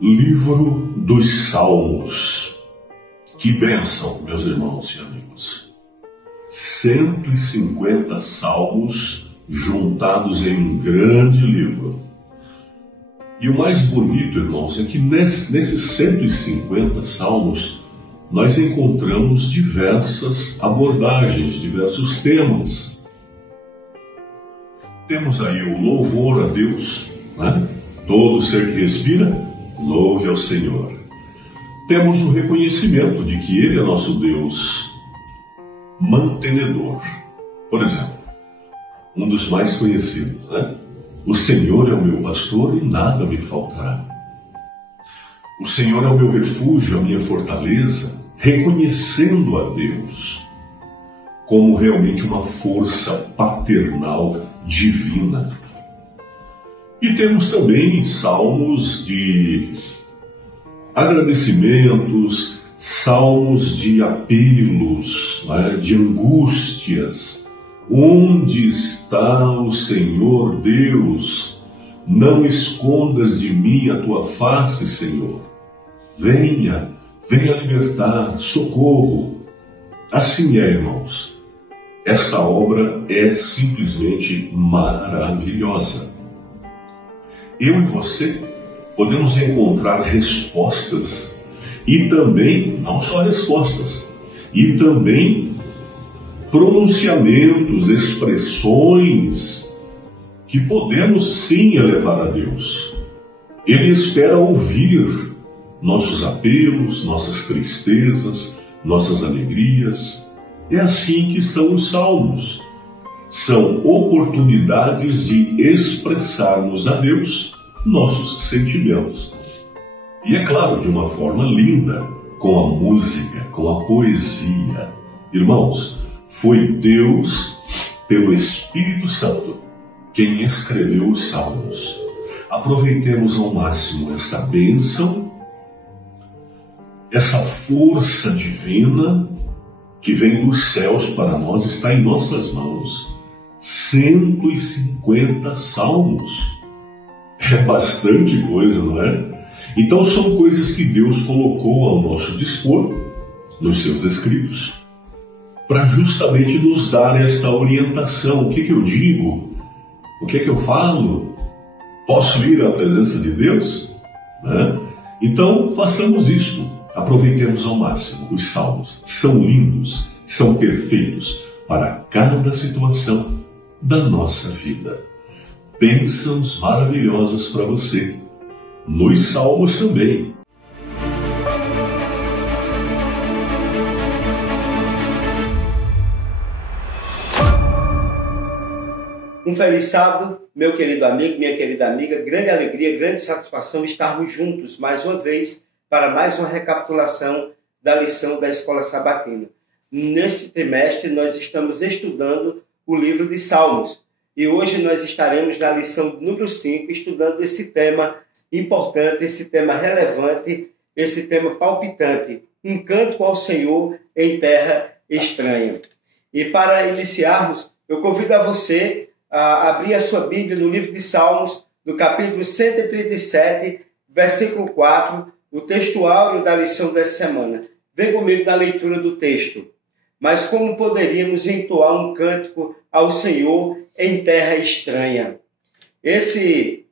Livro dos Salmos. Que bênção, meus irmãos e amigos. 150 salmos juntados em um grande livro. E o mais bonito, irmãos, é que nesses 150 salmos nós encontramos diversas abordagens, diversos temas. Temos aí o louvor a Deus, né? Todo ser que respira, louve ao Senhor. Temos o reconhecimento de que Ele é nosso Deus mantenedor. Por exemplo, um dos mais conhecidos, né? O Senhor é o meu pastor e nada me faltará. O Senhor é o meu refúgio, a minha fortaleza, reconhecendo a Deus como realmente uma força paternal divina. E temos também salmos de agradecimentos, salmos de apelos, né, de angústias. Onde está o Senhor Deus? Não escondas de mim a tua face, Senhor. Venha libertar, socorro. Assim é, irmãos. Esta obra é simplesmente maravilhosa. Eu e você podemos encontrar respostas e também, não só respostas, e também pronunciamentos, expressões que podemos sim elevar a Deus. Ele espera ouvir nossos apelos, nossas tristezas, nossas alegrias. É assim que são os salmos. São oportunidades de expressarmos a Deus nossos sentimentos. E é claro, de uma forma linda, com a música, com a poesia. Irmãos, foi Deus, pelo Espírito Santo, quem escreveu os salmos. Aproveitemos ao máximo esta bênção, essa força divina que vem dos céus para nós, está em nossas mãos. 150 salmos. É bastante coisa, não é? Então são coisas que Deus colocou ao nosso dispor, nos seus escritos, para justamente nos dar esta orientação. O que eu digo? O que eu falo? Posso ir à presença de Deus? Né? Então façamos isto. Aproveitemos ao máximo. Os salmos são lindos, são perfeitos para cada situação da nossa vida. Bênçãos maravilhosas para você. Nos salmos também. Um feliz sábado, meu querido amigo, minha querida amiga. Grande alegria, grande satisfação estarmos juntos mais uma vez para mais uma recapitulação da lição da Escola Sabatina. Neste trimestre, nós estamos estudando o livro de Salmos. E hoje nós estaremos na lição número 5, estudando esse tema importante, esse tema relevante, esse tema palpitante. Um canto ao Senhor em terra estranha. E para iniciarmos, eu convido a você a abrir a sua Bíblia no livro de Salmos, no capítulo 137, versículo 4, o texto áureo da lição dessa semana. Vem comigo na leitura do texto. Mas como poderíamos entoar um cântico ao Senhor em terra estranha? Esse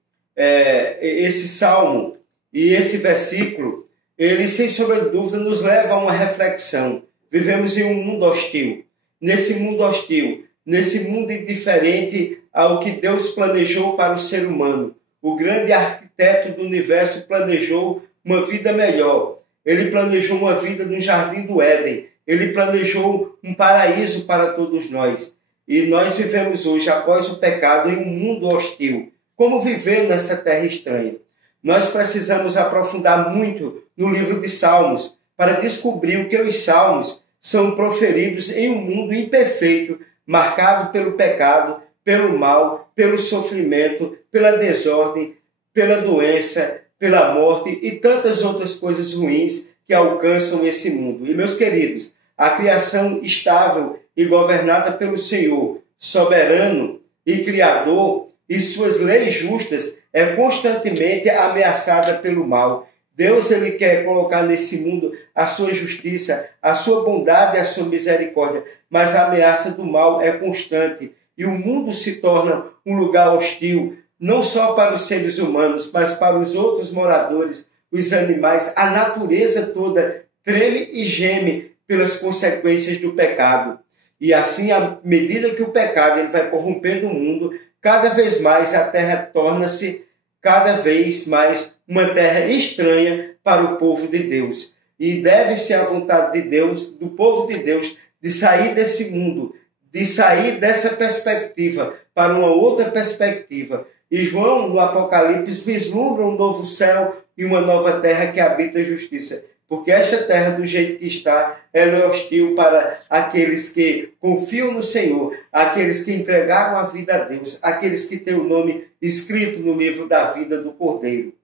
salmo e esse versículo, ele sem sombra de dúvida nos leva a uma reflexão. Vivemos em um mundo hostil. Nesse mundo hostil, nesse mundo indiferente ao que Deus planejou para o ser humano. O grande arquiteto do universo planejou uma vida melhor. Ele planejou uma vida no jardim do Éden. Ele planejou um paraíso para todos nós. E nós vivemos hoje, após o pecado, em um mundo hostil. Como viver nessa terra estranha? Nós precisamos aprofundar muito no livro de Salmos para descobrir o que os salmos são proferidos em um mundo imperfeito, marcado pelo pecado, pelo mal, pelo sofrimento, pela desordem, pela doença, pela morte e tantas outras coisas ruins que alcançam esse mundo. E, meus queridos, a criação estável e governada pelo Senhor, soberano e criador, e suas leis justas é constantemente ameaçada pelo mal. Deus ele quer colocar nesse mundo a sua justiça, a sua bondade e a sua misericórdia, mas a ameaça do mal é constante e o mundo se torna um lugar hostil, não só para os seres humanos, mas para os outros moradores, os animais, a natureza toda treme e geme pelas consequências do pecado. E assim, à medida que o pecado ele vai corrompendo o mundo, cada vez mais a terra torna-se cada vez mais uma terra estranha para o povo de Deus. E deve-se à vontade de Deus, do povo de Deus, de sair desse mundo, de sair dessa perspectiva para uma outra perspectiva. E João, no Apocalipse, vislumbra um novo céu e uma nova terra que habita a justiça. Porque esta terra, do jeito que está, ela é hostil para aqueles que confiam no Senhor, aqueles que entregaram a vida a Deus, aqueles que têm o nome escrito no livro da vida do Cordeiro.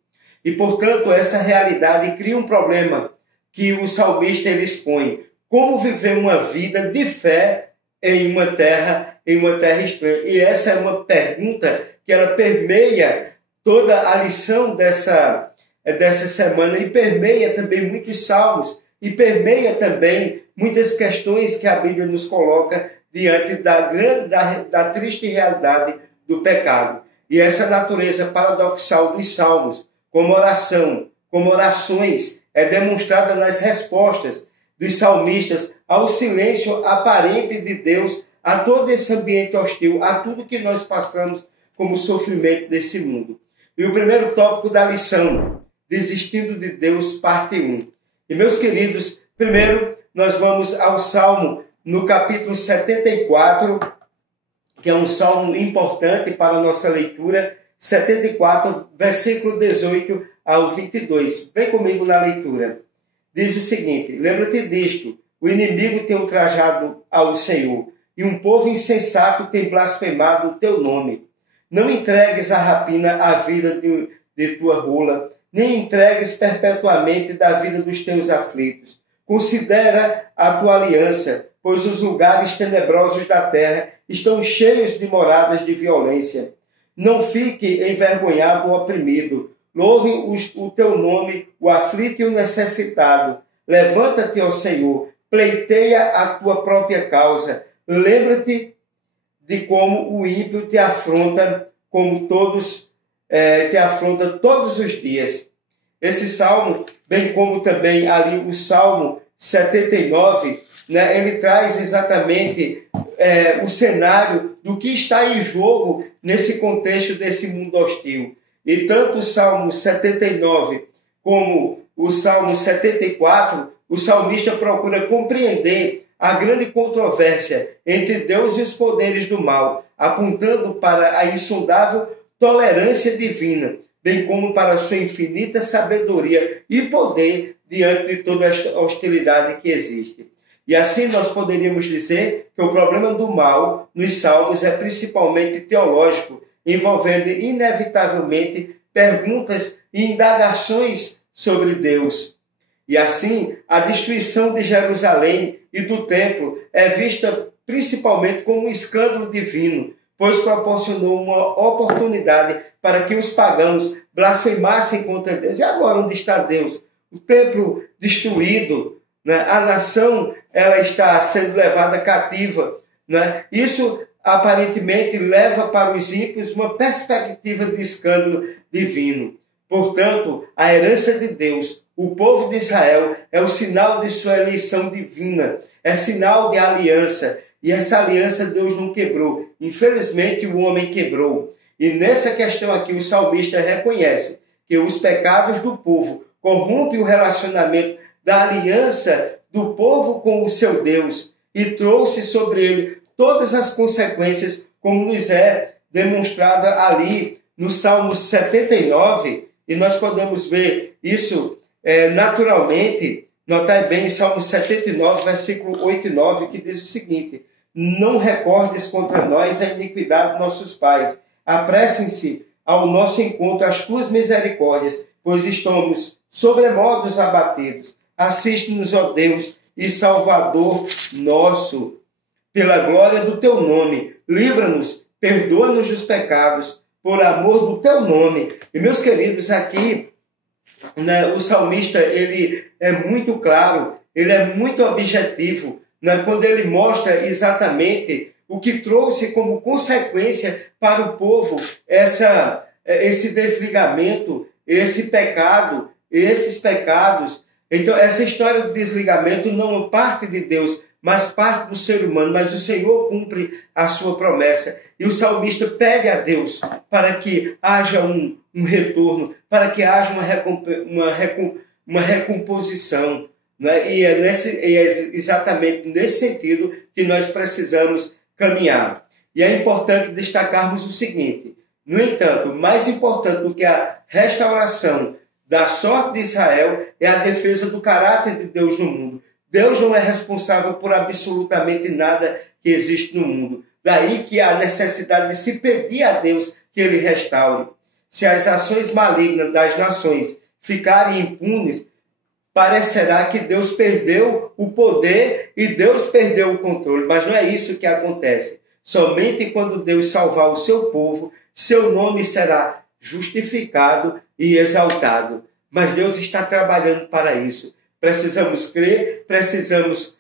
E, portanto, essa realidade cria um problema que o salmista ele expõe. Como viver uma vida de fé em uma terra estranha? E essa é uma pergunta que ela permeia toda a lição dessa semana e permeia também muitos salmos e permeia também muitas questões que a Bíblia nos coloca diante da triste realidade do pecado. E essa natureza paradoxal dos salmos, como oração, como orações, é demonstrada nas respostas dos salmistas ao silêncio aparente de Deus, a todo esse ambiente hostil, a tudo que nós passamos como sofrimento desse mundo. E o primeiro tópico da lição, Desistindo de Deus, parte 1. E, meus queridos, primeiro nós vamos ao Salmo, no capítulo 74, que é um salmo importante para a nossa leitura, 74, versículo 18 ao 22. Vem comigo na leitura. Diz o seguinte: lembra-te disto, o inimigo tem ultrajado ao Senhor, e um povo insensato tem blasfemado o teu nome. Não entregues à rapina a vida de tua rola, nem entregues perpetuamente da vida dos teus aflitos. Considera a tua aliança, pois os lugares tenebrosos da terra estão cheios de moradas de violência. Não fique envergonhado o oprimido. Louve o teu nome, o aflito e o necessitado. Levanta-te ao Senhor, pleiteia a tua própria causa. Lembra-te de como o ímpio te afronta, te afronta todos os dias. Esse salmo, bem como também ali o Salmo 79, ele traz exatamente o cenário do que está em jogo nesse contexto desse mundo hostil. E tanto o Salmo 79 como o Salmo 74, o salmista procura compreender a grande controvérsia entre Deus e os poderes do mal, apontando para a insondável tolerância divina, bem como para a sua infinita sabedoria e poder diante de toda esta hostilidade que existe. E assim nós poderíamos dizer que o problema do mal nos salmos é principalmente teológico, envolvendo inevitavelmente perguntas e indagações sobre Deus. E assim, a destruição de Jerusalém e do templo é vista principalmente como um escândalo divino, pois proporcionou uma oportunidade para que os pagãos blasfemassem contra Deus. E agora onde está Deus? O templo destruído, a nação ela está sendo levada cativa. Isso aparentemente leva para os ímpios uma perspectiva de escândalo divino. Portanto, a herança de Deus, o povo de Israel, é o sinal de sua eleição divina, é sinal de aliança. E essa aliança Deus não quebrou. Infelizmente, o homem quebrou. E nessa questão aqui, o salmista reconhece que os pecados do povo corrompem o relacionamento da aliança do povo com o seu Deus e trouxe sobre ele todas as consequências, como nos é demonstrada ali no Salmo 79, e nós podemos ver isso naturalmente. Notai bem em Salmo 79, versículo 8 e 9, que diz o seguinte: não recordes contra nós a iniquidade de nossos pais, apressem-se ao nosso encontro as tuas misericórdias, pois estamos sobremodos abatidos. Assiste-nos, ó Deus e Salvador nosso, pela glória do teu nome. Livra-nos, perdoa-nos dos pecados, por amor do teu nome. E, meus queridos, aqui né, o salmista ele é muito claro, ele é muito objetivo, né, quando ele mostra exatamente o que trouxe como consequência para o povo esse desligamento, esse pecado, esses pecados. Então, essa história do desligamento não parte de Deus, mas parte do ser humano. Mas o Senhor cumpre a sua promessa. E o salmista pede a Deus para que haja um retorno, para que haja uma recomposição. Né? E é exatamente nesse sentido que nós precisamos caminhar. E é importante destacarmos o seguinte: no entanto, mais importante do que a restauração da sorte de Israel é a defesa do caráter de Deus no mundo. Deus não é responsável por absolutamente nada que existe no mundo. Daí que há necessidade de se pedir a Deus que Ele restaure. Se as ações malignas das nações ficarem impunes, parecerá que Deus perdeu o poder e Deus perdeu o controle. Mas não é isso que acontece. Somente quando Deus salvar o seu povo, seu nome será justificado e exaltado. Mas Deus está trabalhando para isso. Precisamos crer, precisamos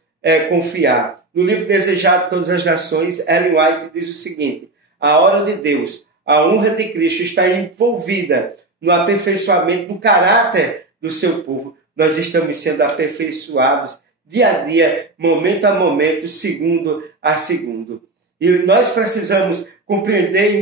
confiar. No livro Desejado de Todas as Nações, Ellen White diz o seguinte: a hora de Deus, a honra de Cristo está envolvida no aperfeiçoamento do caráter do seu povo. Nós estamos sendo aperfeiçoados dia a dia, momento a momento, segundo a segundo. E nós precisamos compreender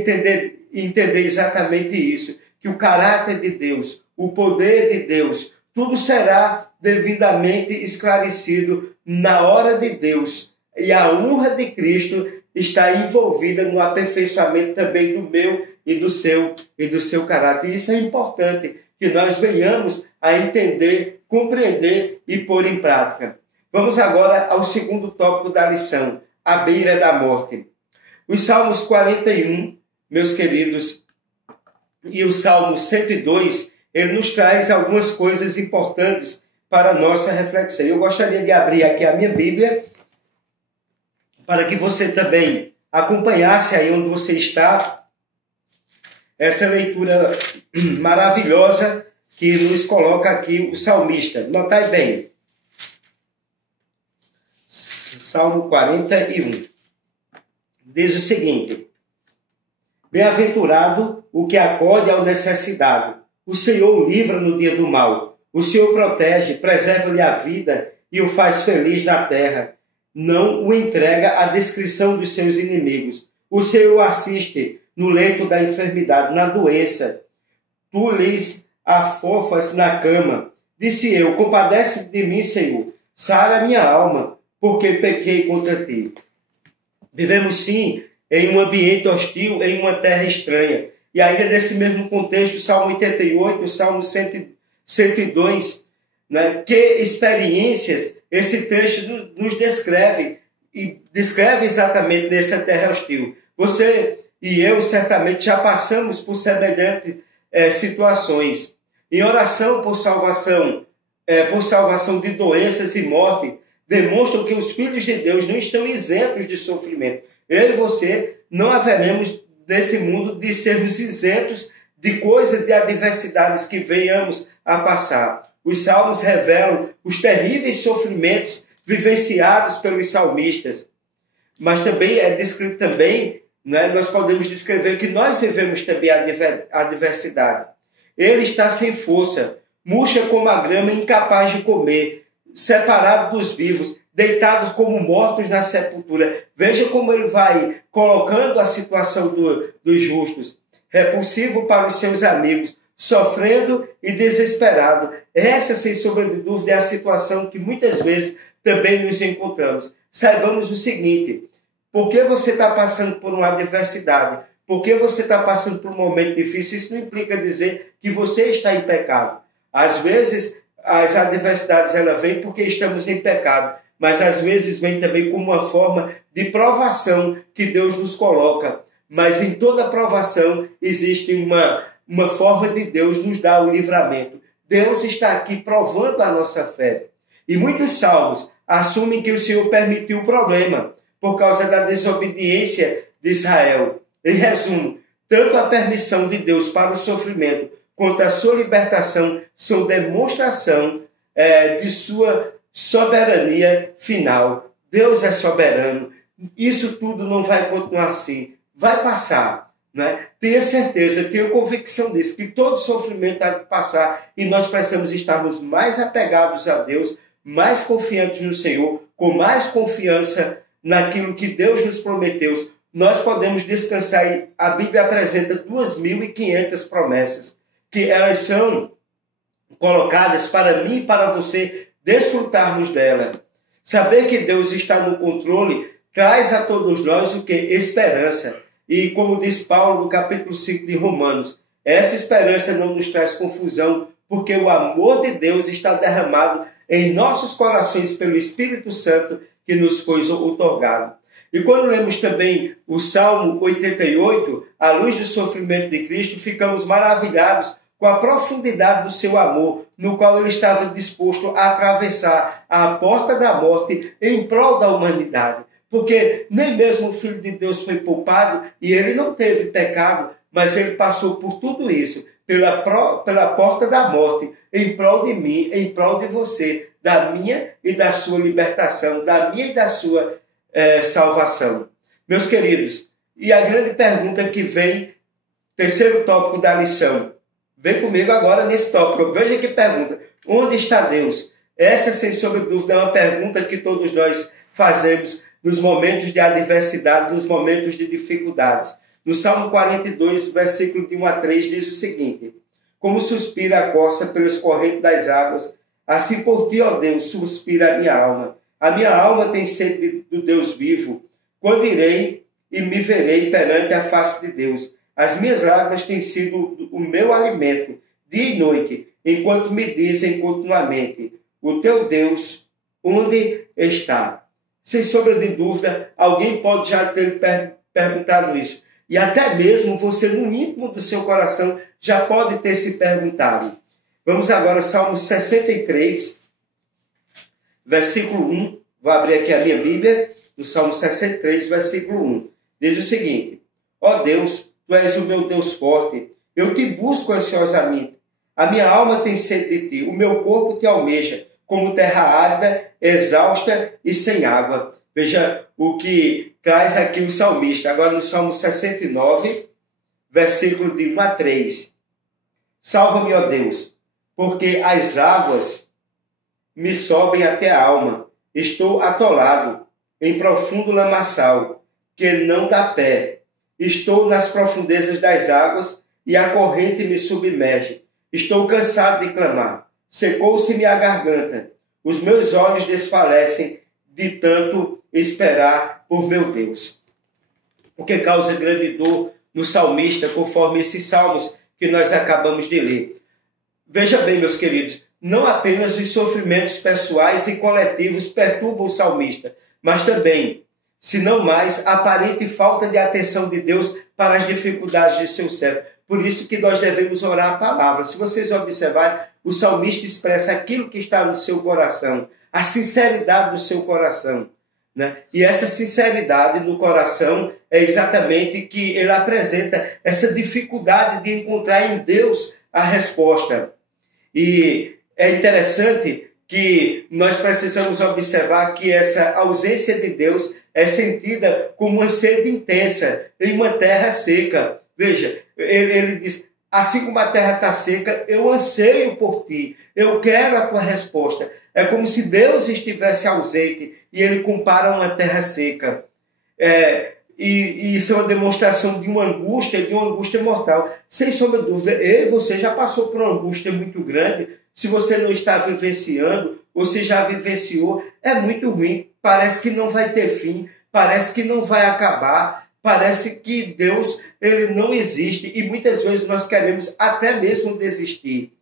e entender exatamente isso, que o caráter de Deus, o poder de Deus, tudo será devidamente esclarecido na hora de Deus. E a honra de Cristo está envolvida no aperfeiçoamento também do meu e do seu caráter. E isso é importante, que nós venhamos a entender, compreender e pôr em prática. Vamos agora ao segundo tópico da lição, a beira da morte. Os Salmos 41, meus queridos, e o Salmo 102, ele nos traz algumas coisas importantes para a nossa reflexão. Eu gostaria de abrir aqui a minha Bíblia, para que você também acompanhasse aí onde você está, essa leitura maravilhosa que nos coloca aqui o salmista. Notai bem, Salmo 41, diz o seguinte: bem-aventurado o que acode ao necessitado, o Senhor o livra no dia do mal, o Senhor protege, preserva-lhe a vida e o faz feliz na terra. Não o entrega à descrição dos seus inimigos. O Senhor o assiste no leito da enfermidade, na doença. Tu lhes afofas na cama. Disse eu: compadece de mim, Senhor, sara a minha alma, porque pequei contra ti. Vivemos sim em um ambiente hostil, em uma terra estranha. E ainda nesse mesmo contexto, o Salmo 88, o Salmo 102, né? Que experiências esse texto nos descreve, e descreve exatamente nessa terra hostil. Você e eu certamente já passamos por semelhantes situações. Em oração por salvação de doenças e morte, demonstram que os filhos de Deus não estão isentos de sofrimento. Eu e você não haveremos nesse mundo de sermos isentos de coisas, de adversidades que venhamos a passar. Os salmos revelam os terríveis sofrimentos vivenciados pelos salmistas. Mas também é descrito também, né, nós podemos descrever que nós vivemos também a adversidade. Ele está sem força, murcha como a grama, incapaz de comer, separado dos vivos, deitados como mortos na sepultura. Veja como ele vai colocando a situação dos justos. Repulsivo para os seus amigos, sofrendo e desesperado. Essa, sem sombra de dúvida, é a situação que muitas vezes também nos encontramos. Saibamos o seguinte: por que você está passando por uma adversidade? Por que você está passando por um momento difícil? Isso não implica dizer que você está em pecado. Às vezes, as adversidades vêm porque estamos em pecado, mas às vezes vem também como uma forma de provação que Deus nos coloca. Mas em toda provação existe uma forma de Deus nos dar o livramento. Deus está aqui provando a nossa fé. E muitos salmos assumem que o Senhor permitiu o problema por causa da desobediência de Israel. Em resumo, tanto a permissão de Deus para o sofrimento contra a sua libertação são demonstração de sua soberania final. Deus é soberano. Isso tudo não vai continuar assim. Vai passar. Né? Tenha certeza, tenha convicção disso, que todo sofrimento há de passar e nós precisamos estarmos mais apegados a Deus, mais confiantes no Senhor, com mais confiança naquilo que Deus nos prometeu. Nós podemos descansar e a Bíblia apresenta 2.500 promessas, que elas são colocadas para mim e para você desfrutarmos dela. Saber que Deus está no controle traz a todos nós o que? Esperança. E como diz Paulo no capítulo 5 de Romanos, essa esperança não nos traz confusão, porque o amor de Deus está derramado em nossos corações pelo Espírito Santo que nos foi outorgado. E quando lemos também o Salmo 88, à luz do sofrimento de Cristo, ficamos maravilhados com a profundidade do seu amor, no qual ele estava disposto a atravessar a porta da morte em prol da humanidade. Porque nem mesmo o Filho de Deus foi poupado e ele não teve pecado, mas ele passou por tudo isso, pela porta da morte, em prol de mim, em prol de você, da minha e da sua libertação, da minha e da sua salvação. Meus queridos, e a grande pergunta que vem, terceiro tópico da lição, vem comigo agora nesse tópico, veja que pergunta, onde está Deus? Essa, sem sombra de dúvida, é uma pergunta que todos nós fazemos nos momentos de adversidade, nos momentos de dificuldades. No Salmo 42, versículo de 1 a 3, diz o seguinte: como suspira a corça pelas correntes das águas, assim por ti, ó Deus, suspira a minha alma. A minha alma tem sede do Deus vivo. Quando irei e me verei perante a face de Deus? As minhas lágrimas têm sido o meu alimento, dia e noite, enquanto me dizem continuamente: o teu Deus, onde está? Sem sombra de dúvida, alguém pode já ter perguntado isso. E até mesmo você, no íntimo do seu coração, já pode ter se perguntado. Vamos agora ao Salmo 63, versículo 1. Vou abrir aqui a minha Bíblia, no Salmo 63, versículo 1. Diz o seguinte: ó Deus, tu és o meu Deus forte, eu te busco ansiosamente. A minha alma tem sede de ti, o meu corpo te almeja, como terra árida, exausta e sem água. Veja o que traz aqui o salmista. Agora no Salmo 69, versículo de 1 a 3. Salva-me, ó Deus, porque as águas me sobem até a alma. Estou atolado em profundo lamaçal, que não dá pé. Estou nas profundezas das águas e a corrente me submerge. Estou cansado de clamar. Secou-se-me a garganta. Os meus olhos desfalecem de tanto esperar por meu Deus. O que causa grande dor no salmista, conforme esses salmos que nós acabamos de ler. Veja bem, meus queridos, não apenas os sofrimentos pessoais e coletivos perturbam o salmista, mas também, se não mais, a aparente falta de atenção de Deus para as dificuldades de seu servo. Por isso que nós devemos orar a palavra. Se vocês observarem, o salmista expressa aquilo que está no seu coração, a sinceridade do seu coração. Né? E essa sinceridade no coração é exatamente que ele apresenta essa dificuldade de encontrar em Deus a resposta. E é interessante que nós precisamos observar que essa ausência de Deus é sentida como uma sede intensa em uma terra seca. Veja, ele diz, assim como a terra está seca, eu anseio por ti, eu quero a tua resposta. É como se Deus estivesse ausente e ele compara uma terra seca. E isso é uma demonstração de uma angústia mortal. Sem sombra de dúvida, eu e você já passou por uma angústia muito grande. Se você não está vivenciando, ou se já vivenciou, é muito ruim. Parece que não vai ter fim, parece que não vai acabar, parece que Deus ele não existe e muitas vezes nós queremos até mesmo desistir.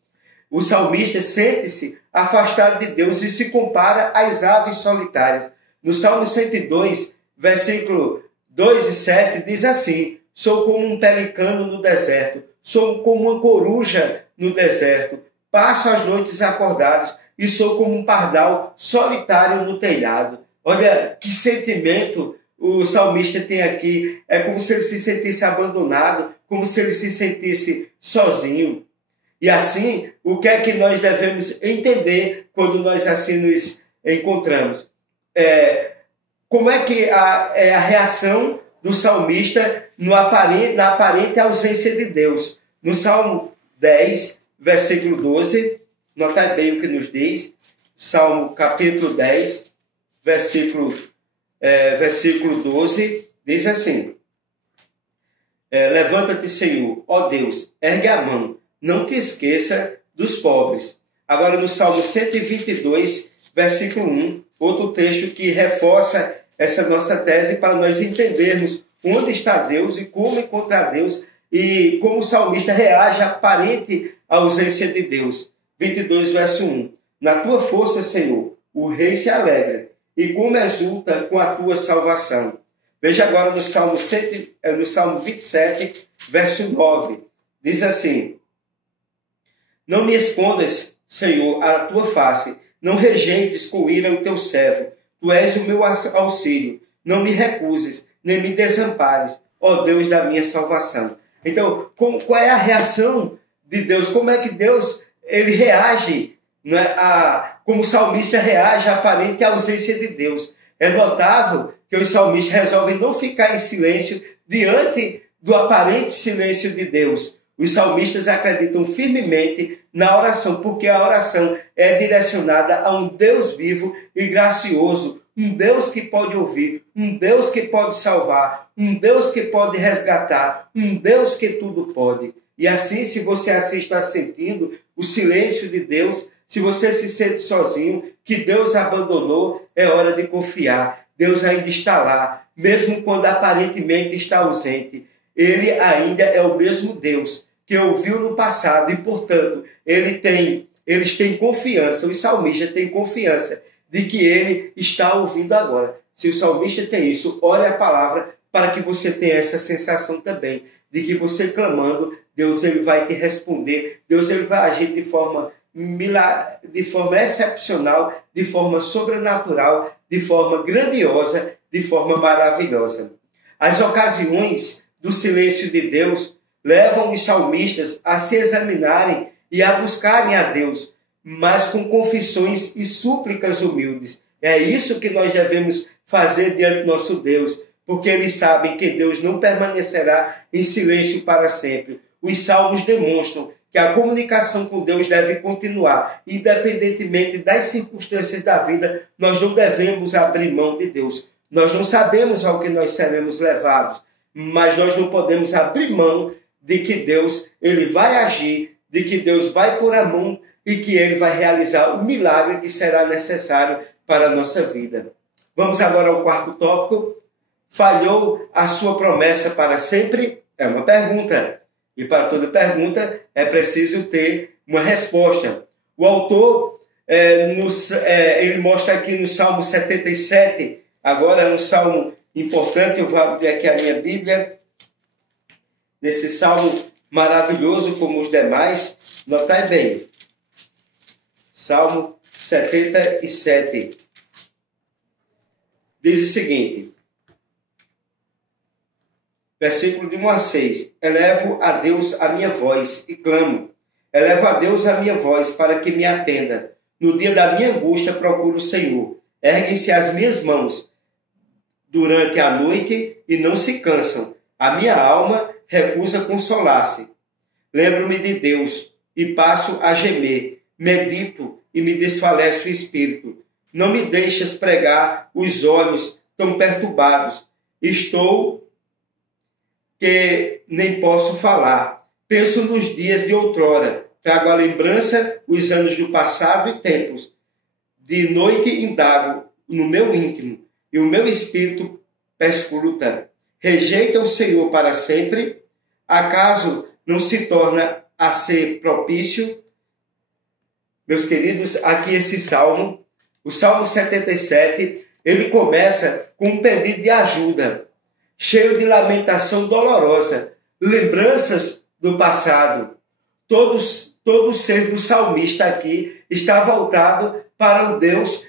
O salmista sente-se afastado de Deus e se compara às aves solitárias. No Salmo 102, versículo 2 e 7, diz assim: sou como um pelicano no deserto, sou como uma coruja no deserto, passo as noites acordados e sou como um pardal solitário no telhado. Olha que sentimento o salmista tem aqui. É como se ele se sentisse abandonado, como se ele se sentisse sozinho. E assim, o que é que nós devemos entender quando nós assim nos encontramos? Como é que é a reação do salmista na aparente ausência de Deus? No Salmo 10, versículo 12, nota bem o que nos diz. Salmo capítulo 10, versículo 12, diz assim: levanta-te, Senhor, ó Deus, ergue a mão, não te esqueça dos pobres. Agora no Salmo 122, versículo 1, outro texto que reforça essa nossa tese para nós entendermos onde está Deus e como encontrar Deus e como o salmista reage à aparente ausência de Deus. 22, verso 1. Na tua força, Senhor, o rei se alegra e como exulta com a tua salvação. Veja agora no Salmo 27, verso 9. Diz assim: não me escondas, Senhor, a tua face, não rejeites com ira o teu servo. Tu és o meu auxílio, não me recuses, nem me desampares, ó Deus da minha salvação. Então, qual é a reação de Deus? Como é que Deus ele reage, né, como o salmista reage à aparente ausência de Deus? É notável que os salmistas resolvem não ficar em silêncio diante do aparente silêncio de Deus. Os salmistas acreditam firmemente na oração, porque a oração é direcionada a um Deus vivo e gracioso, um Deus que pode ouvir, um Deus que pode salvar, um Deus que pode resgatar, um Deus que tudo pode. E assim, se você assim está sentindo o silêncio de Deus, se você se sente sozinho, que Deus abandonou, é hora de confiar. Deus ainda está lá, mesmo quando aparentemente está ausente. Ele ainda é o mesmo Deus que ouviu no passado e, portanto, eles têm confiança, os salmistas têm confiança de que ele está ouvindo agora. Se o salmista tem isso, ore a palavra para que você tenha essa sensação também, de que você clamando, Deus ele vai te responder, Deus ele vai agir de forma excepcional, de forma sobrenatural, de forma grandiosa, de forma maravilhosa. As ocasiões do silêncio de Deus levam os salmistas a se examinarem e a buscarem a Deus, mas com confissões e súplicas humildes. É isso que nós devemos fazer diante do nosso Deus, porque eles sabem que Deus não permanecerá em silêncio para sempre. Os salmos demonstram que a comunicação com Deus deve continuar, independentemente das circunstâncias da vida. Nós não devemos abrir mão de Deus. Nós não sabemos ao que nós seremos levados, mas nós não podemos abrir mão de que Deus ele vai agir, de que Deus vai pôr a mão e que ele vai realizar o milagre que será necessário para a nossa vida. Vamos agora ao quarto tópico. Falhou a sua promessa para sempre? É uma pergunta. E para toda pergunta é preciso ter uma resposta. O autor, ele mostra aqui no Salmo 77, agora é um salmo importante, eu vou abrir aqui a minha Bíblia. Nesse salmo maravilhoso como os demais, notai bem. Salmo 77. Diz o seguinte, versículo de 1 a 6. Elevo a Deus a minha voz e clamo. Elevo a Deus a minha voz para que me atenda. No dia da minha angústia procuro o Senhor. Erguem-se as minhas mãos durante a noite e não se cansam. A minha alma recusa consolar-se. Lembro-me de Deus e passo a gemer. Medito e me desfalece o espírito. Não me deixas pregar os olhos tão perturbados. Estou que nem posso falar. Penso nos dias de outrora. Trago à lembrança os anos do passado e tempos. De noite indago no meu íntimo e o meu espírito perscruta. Rejeita o Senhor para sempre? Acaso não se torna a ser propício? Meus queridos, aqui esse salmo, o Salmo 77, ele começa com um pedido de ajuda, cheio de lamentação dolorosa, lembranças do passado. Todo o ser do salmista aqui está voltado para Deus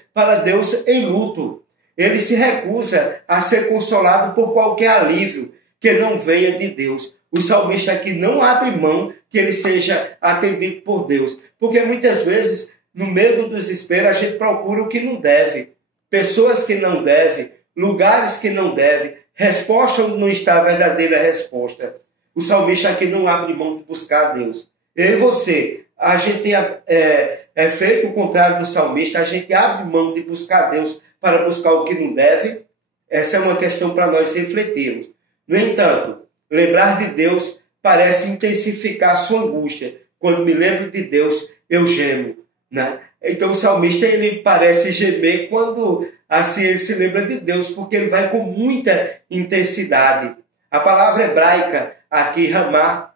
em luto. Ele se recusa a ser consolado por qualquer alívio que não venha de Deus. O salmista aqui não abre mão que ele seja atendido por Deus. Porque muitas vezes, no meio do desespero, a gente procura o que não deve, pessoas que não devem, lugares que não devem, resposta onde não está a verdadeira resposta. O salmista aqui não abre mão de buscar a Deus. Eu e você, a gente tem feito o contrário do salmista, a gente abre mão de buscar a Deus para buscar o que não deve. Essa é uma questão para nós refletirmos. No entanto, lembrar de Deus parece intensificar a sua angústia. Quando me lembro de Deus, eu gemo, né? Então o salmista ele parece gemer quando assim ele se lembra de Deus, porque ele vai com muita intensidade. A palavra hebraica aqui, ramá,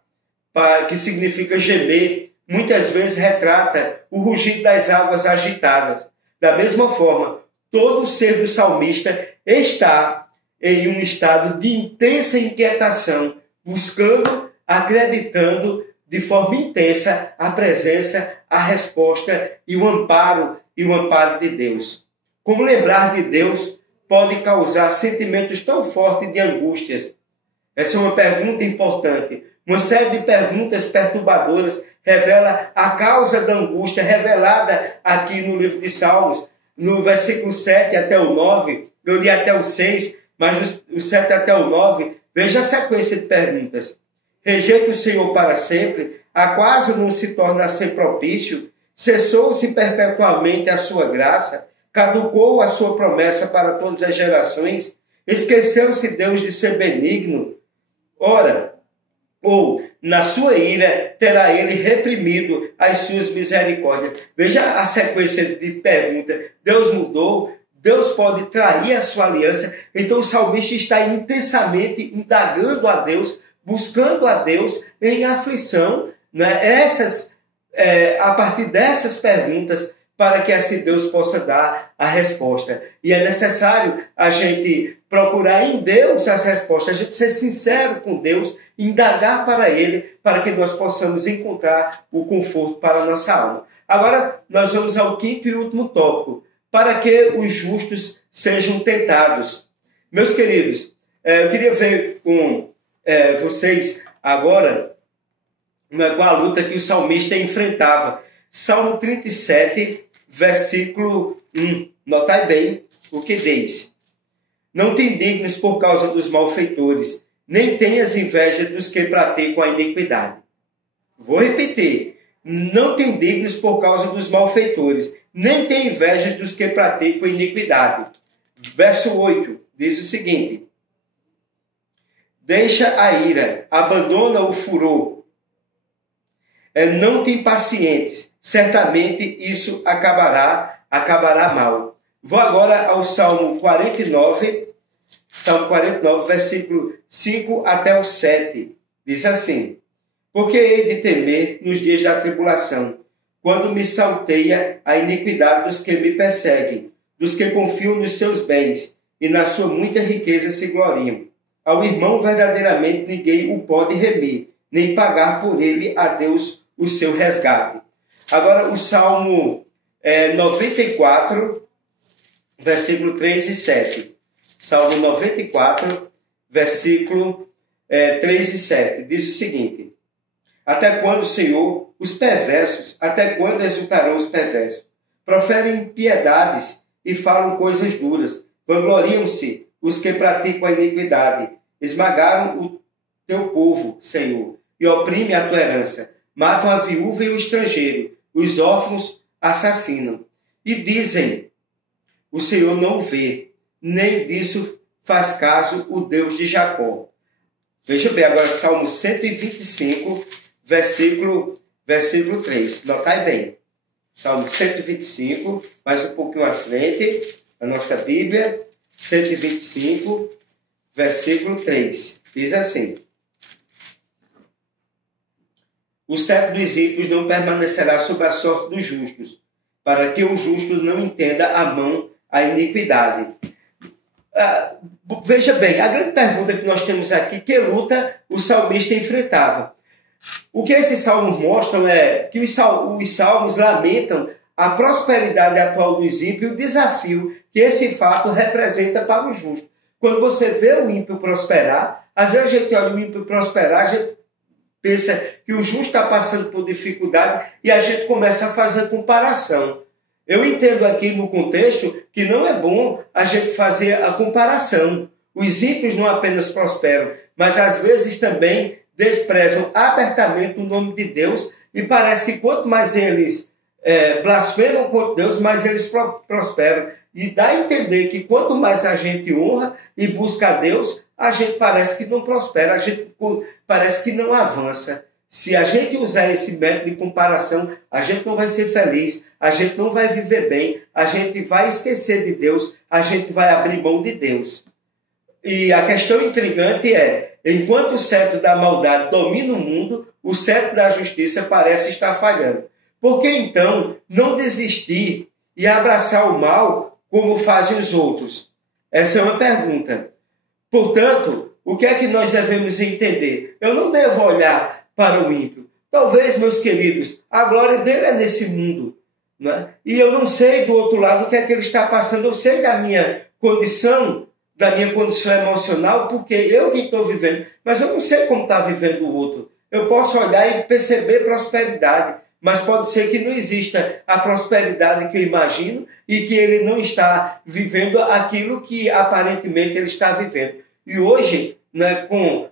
que significa gemer, muitas vezes retrata o rugido das águas agitadas. Da mesma forma, todo o ser do salmista está em um estado de intensa inquietação, buscando, acreditando de forma intensa a presença, a resposta e o amparo de Deus. Como lembrar de Deus pode causar sentimentos tão fortes de angústias? Essa é uma pergunta importante. Uma série de perguntas perturbadoras revela a causa da angústia revelada aqui no livro de Salmos. No versículo 7 até o 9, eu li até o 6, mas o 7 até o 9, veja a sequência de perguntas. Rejeita o Senhor para sempre? Acaso não se torna sempre propício? Cessou-se perpetuamente a sua graça? Caducou a sua promessa para todas as gerações? Esqueceu-se Deus de ser benigno? Ora, ou na sua ira terá ele reprimido as suas misericórdias. Veja a sequência de perguntas. Deus mudou? Deus pode trair a sua aliança? Então o salmista está intensamente indagando a Deus, buscando a Deus em aflição, né? A partir dessas perguntas, para que assim Deus possa dar a resposta. E é necessário a gente procurar em Deus as respostas, a gente ser sincero com Deus, indagar para Ele, para que nós possamos encontrar o conforto para a nossa alma. Agora, nós vamos ao quinto e último tópico, para que os justos sejam tentados. Meus queridos, eu queria ver com vocês agora com a luta que o salmista enfrentava. Salmo 37, versículo 1. Notai bem o que diz. Não te indignes por causa dos malfeitores, nem tenhas inveja dos que praticam a iniquidade. Vou repetir. Não te indignes por causa dos malfeitores, nem tenha inveja dos que praticam a iniquidade. Verso 8 diz o seguinte. Deixa a ira, abandona o furor. Não te impacientes, certamente isso acabará mal. Vou agora ao Salmo 49, versículo 5 até o 7. Diz assim: porque hei de temer nos dias da tribulação, quando me salteia a iniquidade dos que me perseguem, dos que confiam nos seus bens e na sua muita riqueza se gloriam. Ao irmão verdadeiramente ninguém o pode remir, nem pagar por ele a Deus o seu resgate. Agora o Salmo 94, versículo 3 e 7. Salmo 94, versículo 3 e 7. Diz o seguinte: até quando, Senhor, os perversos, até quando exultarão os perversos? Proferem impiedades e falam coisas duras. Vangloriam-se os que praticam a iniquidade. Esmagaram o teu povo, Senhor, e oprimem a tua herança. Matam a viúva e o estrangeiro, os órfãos assassinam. E dizem, o Senhor não vê, nem disso faz caso o Deus de Jacó. Veja bem, agora Salmo 125, versículo 3. Notai bem. Salmo 125, mais um pouquinho à frente, a nossa Bíblia, 125, versículo 3. Diz assim: o cetro dos ímpios não permanecerá sob a sorte dos justos, para que o justo não entenda a mão a iniquidade. Veja bem, a grande pergunta que nós temos aqui, que luta o salmista enfrentava? O que esses salmos mostram é que os salmos lamentam a prosperidade atual dos ímpios e o desafio que esse fato representa para o justo. Quando você vê o ímpio prosperar, às vezes a gente olha o ímpio prosperar, a gente pensa que o justo está passando por dificuldade e a gente começa a fazer comparação. Eu entendo aqui no contexto que não é bom a gente fazer a comparação. Os ímpios não apenas prosperam, mas às vezes também desprezam abertamente o nome de Deus e parece que quanto mais eles blasfemam contra Deus, mais eles prosperam. E dá a entender que quanto mais a gente honra e busca a Deus, a gente parece que não prospera, a gente parece que não avança. Se a gente usar esse método de comparação, a gente não vai ser feliz, a gente não vai viver bem, a gente vai esquecer de Deus, a gente vai abrir mão de Deus. E a questão intrigante é, enquanto o cetro da maldade domina o mundo, o cetro da justiça parece estar falhando. Por que então não desistir e abraçar o mal como fazem os outros? Essa é uma pergunta. Portanto, o que é que nós devemos entender? Eu não devo olhar para o ímpio. Talvez, meus queridos, a glória dele é nesse mundo, né? E eu não sei do outro lado o que é que ele está passando. Eu sei da minha condição emocional, porque eu que estou vivendo, mas eu não sei como está vivendo o outro. Eu posso olhar e perceber prosperidade, mas pode ser que não exista a prosperidade que eu imagino e que ele não está vivendo aquilo que aparentemente ele está vivendo. E hoje, né, com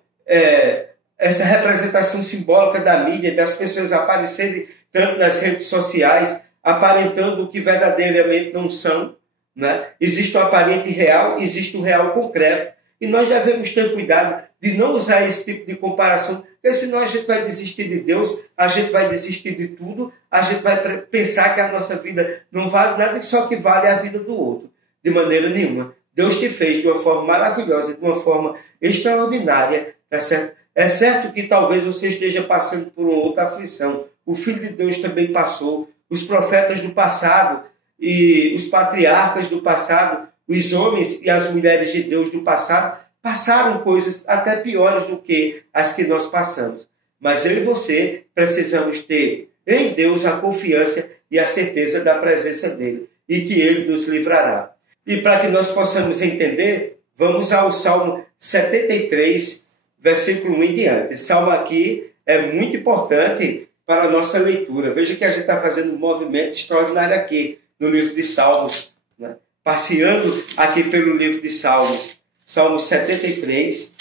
essa representação simbólica da mídia, das pessoas aparecerem tanto nas redes sociais, aparentando o que verdadeiramente não são, né? Existe o aparente real, existe o real concreto. E nós devemos ter cuidado de não usar esse tipo de comparação, porque senão a gente vai desistir de Deus, a gente vai desistir de tudo, a gente vai pensar que a nossa vida não vale nada, só que vale a vida do outro. De maneira nenhuma. Deus te fez de uma forma maravilhosa, de uma forma extraordinária, tá certo? É certo que talvez você esteja passando por uma outra aflição. O Filho de Deus também passou. Os profetas do passado e os patriarcas do passado, os homens e as mulheres de Deus do passado, passaram coisas até piores do que as que nós passamos. Mas eu e você precisamos ter em Deus a confiança e a certeza da presença dele e que ele nos livrará. E para que nós possamos entender, vamos ao Salmo 73, versículo 1 em diante. Esse salmo aqui é muito importante para a nossa leitura. Veja que a gente está fazendo um movimento extraordinário aqui no livro de Salmos, né? Passeando aqui pelo livro de Salmos. Salmo 73,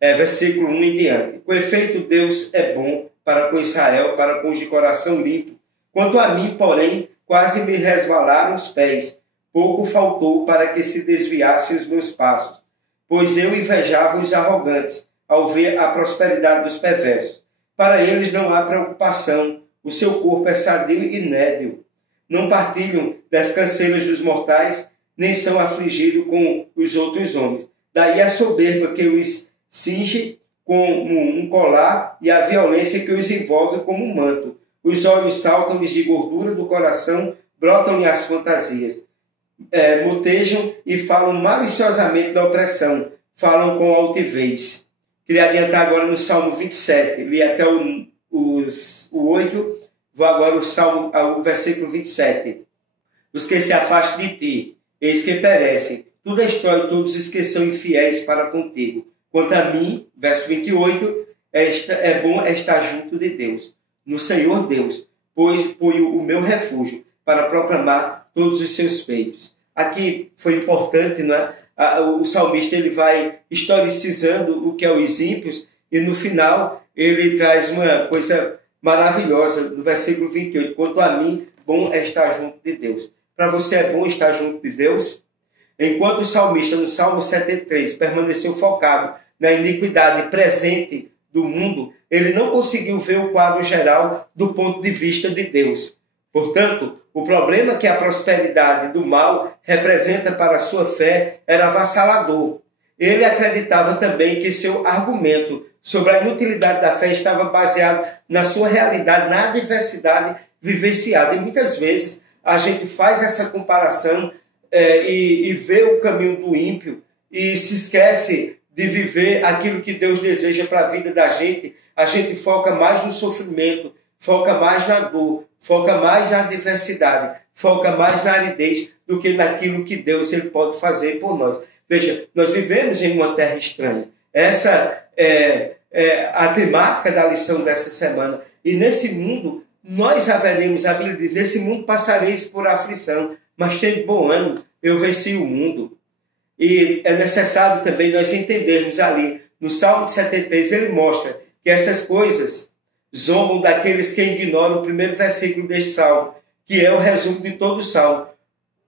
versículo 1 em diante. Com efeito, Deus é bom para com Israel, para com os de coração limpo. Quanto a mim, porém, quase me resvalaram os pés. Pouco faltou para que se desviassem os meus passos. Pois eu invejava os arrogantes, ao ver a prosperidade dos perversos. Para eles não há preocupação, o seu corpo é sadio e nédio. Não partilham das canseiras dos mortais, nem são afligidos com os outros homens. Daí a soberba que os cinge como um colar e a violência que os envolve como um manto. Os olhos saltam-lhes de gordura do coração, brotam-lhe as fantasias. Motejam e falam maliciosamente da opressão, falam com altivez. Queria adiantar agora no Salmo 27, li até o 8, vou agora ao versículo 27. Os que se afastam de ti, eis que perecem, tu destrói todos os que são infiéis para contigo. Quanto a mim, verso 28, é bom estar junto de Deus, no Senhor Deus, pois ponho o meu refúgio para proclamar todos os seus feitos. Aqui foi importante, né? O salmista ele vai historicizando o que é os ímpios e no final ele traz uma coisa maravilhosa no versículo 28. Quanto a mim, bom é estar junto de Deus. Para você é bom estar junto de Deus? Enquanto o salmista no Salmo 73 permaneceu focado na iniquidade presente do mundo, ele não conseguiu ver o quadro geral do ponto de vista de Deus. Portanto, o problema que a prosperidade do mal representa para a sua fé era avassalador. Ele acreditava também que seu argumento sobre a inutilidade da fé estava baseado na sua realidade, na adversidade vivenciada. E muitas vezes a gente faz essa comparação e vê o caminho do ímpio e se esquece de viver aquilo que Deus deseja para a vida da gente. A gente foca mais no sofrimento, foca mais na dor, foca mais na adversidade, foca mais na aridez do que naquilo que Deus ele pode fazer por nós. Veja, nós vivemos em uma terra estranha. Essa a temática da lição dessa semana. E nesse mundo, nós haveremos, a Bíblia diz, nesse mundo passareis por aflição, mas tendo bom ânimo, eu venci o mundo. E é necessário também nós entendermos ali, no Salmo 73, ele mostra que essas coisas zombam daqueles que ignoram o primeiro versículo deste Salmo, que é o resumo de todo o Salmo.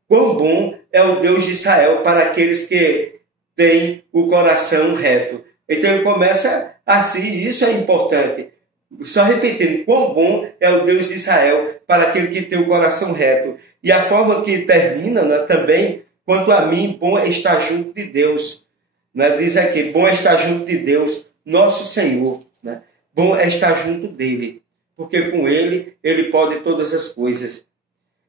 Quão bom é o Deus de Israel para aqueles que têm o coração reto. Então ele começa assim, e isso é importante. Só repetindo, quão bom é o Deus de Israel para aquele que tem o coração reto. E a forma que termina, né, também, quanto a mim, bom é estar junto de Deus. Né? Diz aqui, bom é estar junto de Deus, nosso Senhor. Né? Bom é estar junto dele, porque com ele pode todas as coisas.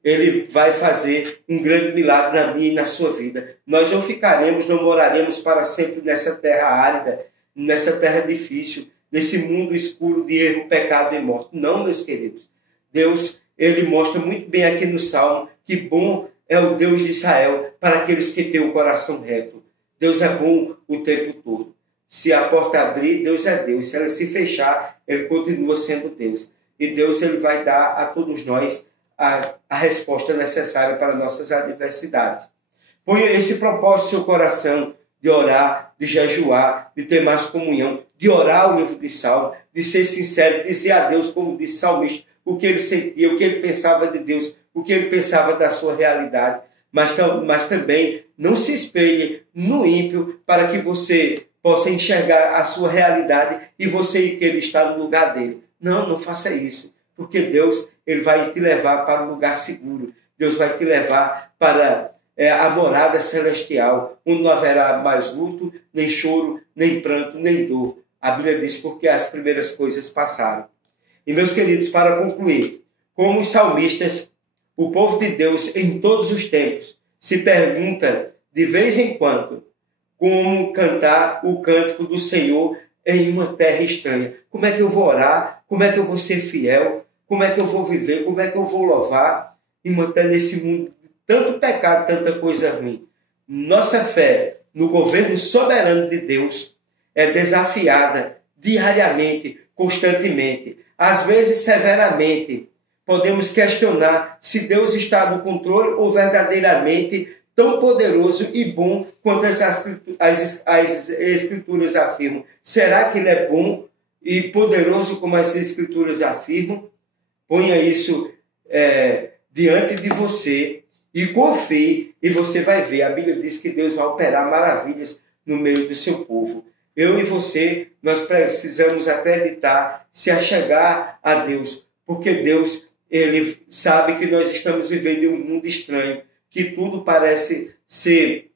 Ele vai fazer um grande milagre na minha e na sua vida. Nós não ficaremos, não moraremos para sempre nessa terra árida, nessa terra difícil, nesse mundo escuro de erro, pecado e morte. Não, meus queridos. Deus, ele mostra muito bem aqui no Salmo que bom é o Deus de Israel para aqueles que têm o coração reto. Deus é bom o tempo todo. Se a porta abrir, Deus é Deus. Se ela se fechar, ele continua sendo Deus. E Deus, ele vai dar a todos nós a resposta necessária para nossas adversidades. Ponha esse propósito no seu coração de orar, de jejuar, de ter mais comunhão, de orar o livro de Salmo, de ser sincero, dizer a Deus, como disse o salmista, o que ele sentia, o que ele pensava de Deus, o que ele pensava da sua realidade. Mas também não se espelhe no ímpio para que você possa enxergar a sua realidade e você que ele está no lugar dele. Não faça isso, porque Deus, ele vai te levar para um lugar seguro. Deus vai te levar para a morada celestial, onde não haverá mais luto, nem choro, nem pranto, nem dor. A Bíblia diz, porque as primeiras coisas passaram. E, meus queridos, para concluir, como os salmistas, o povo de Deus, em todos os tempos, se pergunta, de vez em quando, como cantar o cântico do Senhor em uma terra estranha. Como é que eu vou orar? Como é que eu vou ser fiel? Como é que eu vou viver? Como é que eu vou louvar em uma terra nesse mundo de tanto pecado, tanta coisa ruim? Nossa fé no governo soberano de Deus é desafiada diariamente, constantemente, às vezes severamente. Podemos questionar se Deus está no controle ou verdadeiramente tão poderoso e bom quanto as Escrituras afirmam. Será que ele é bom e poderoso como as Escrituras afirmam? Ponha isso diante de você e confie, e você vai ver. A Bíblia diz que Deus vai operar maravilhas no meio do seu povo. Eu e você, nós precisamos acreditar, se achegar a Deus, porque Deus, ele sabe que nós estamos vivendo em um mundo estranho, que tudo parece ser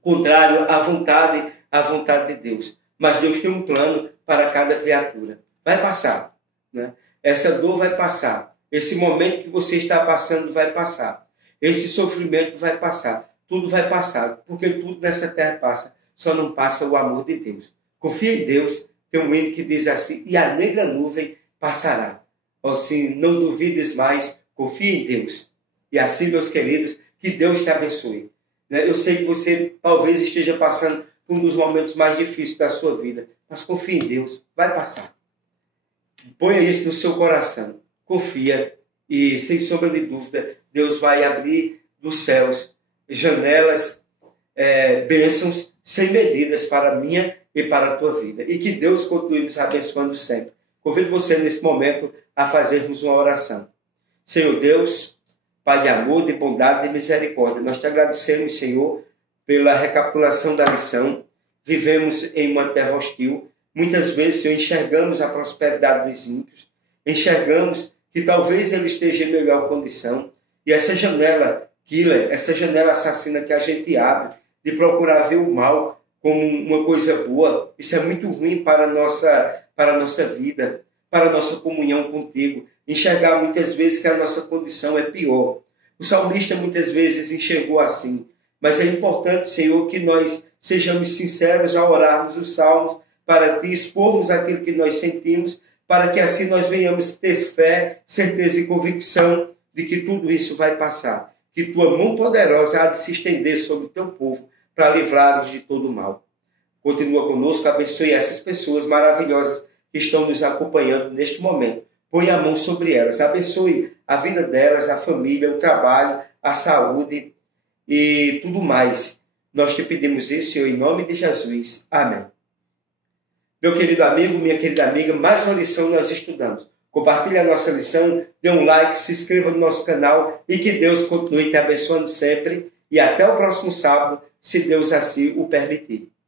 contrário à vontade de Deus. Mas Deus tem um plano para cada criatura. Vai passar, né? Essa dor vai passar. Esse momento que você está passando vai passar. Esse sofrimento vai passar. Tudo vai passar, porque tudo nessa terra passa. Só não passa o amor de Deus. Confia em Deus. Tem um hino que diz assim, e a negra nuvem passará. Assim, não duvides mais, confia em Deus. E assim, meus queridos, que Deus te abençoe. Eu sei que você talvez esteja passando por um dos momentos mais difíceis da sua vida, mas confia em Deus, vai passar. Ponha isso no seu coração, confia e, sem sombra de dúvida, Deus vai abrir dos céus janelas, bênçãos sem medidas para a minha e para a tua vida. E que Deus continue nos abençoando sempre. Convido você nesse momento a fazermos uma oração. Senhor Deus, Pai de amor, de bondade e de misericórdia, nós te agradecemos, Senhor, pela recapitulação da lição. Vivemos em uma terra hostil. Muitas vezes, Senhor, enxergamos a prosperidade dos ímpios. Enxergamos que talvez ele esteja em melhor condição. E essa janela killer, essa janela assassina que a gente abre, de procurar ver o mal como uma coisa boa, isso é muito ruim para a nossa vida, para a nossa comunhão contigo. Enxergar muitas vezes que a nossa condição é pior. O salmista muitas vezes enxergou assim. Mas é importante, Senhor, que nós sejamos sinceros ao orarmos os salmos, para te expormos aquilo que nós sentimos, para que assim nós venhamos ter fé, certeza e convicção de que tudo isso vai passar. Que tua mão poderosa há de se estender sobre o teu povo, para livrar-nos de todo o mal. Continua conosco, abençoe essas pessoas maravilhosas que estão nos acompanhando neste momento. Põe a mão sobre elas, abençoe a vida delas, a família, o trabalho, a saúde e tudo mais. Nós te pedimos isso, Senhor, em nome de Jesus. Amém. Meu querido amigo, minha querida amiga, mais uma lição nós estudamos. Compartilhe a nossa lição, dê um like, se inscreva no nosso canal e que Deus continue te abençoando sempre. E até o próximo sábado, se Deus assim o permitir.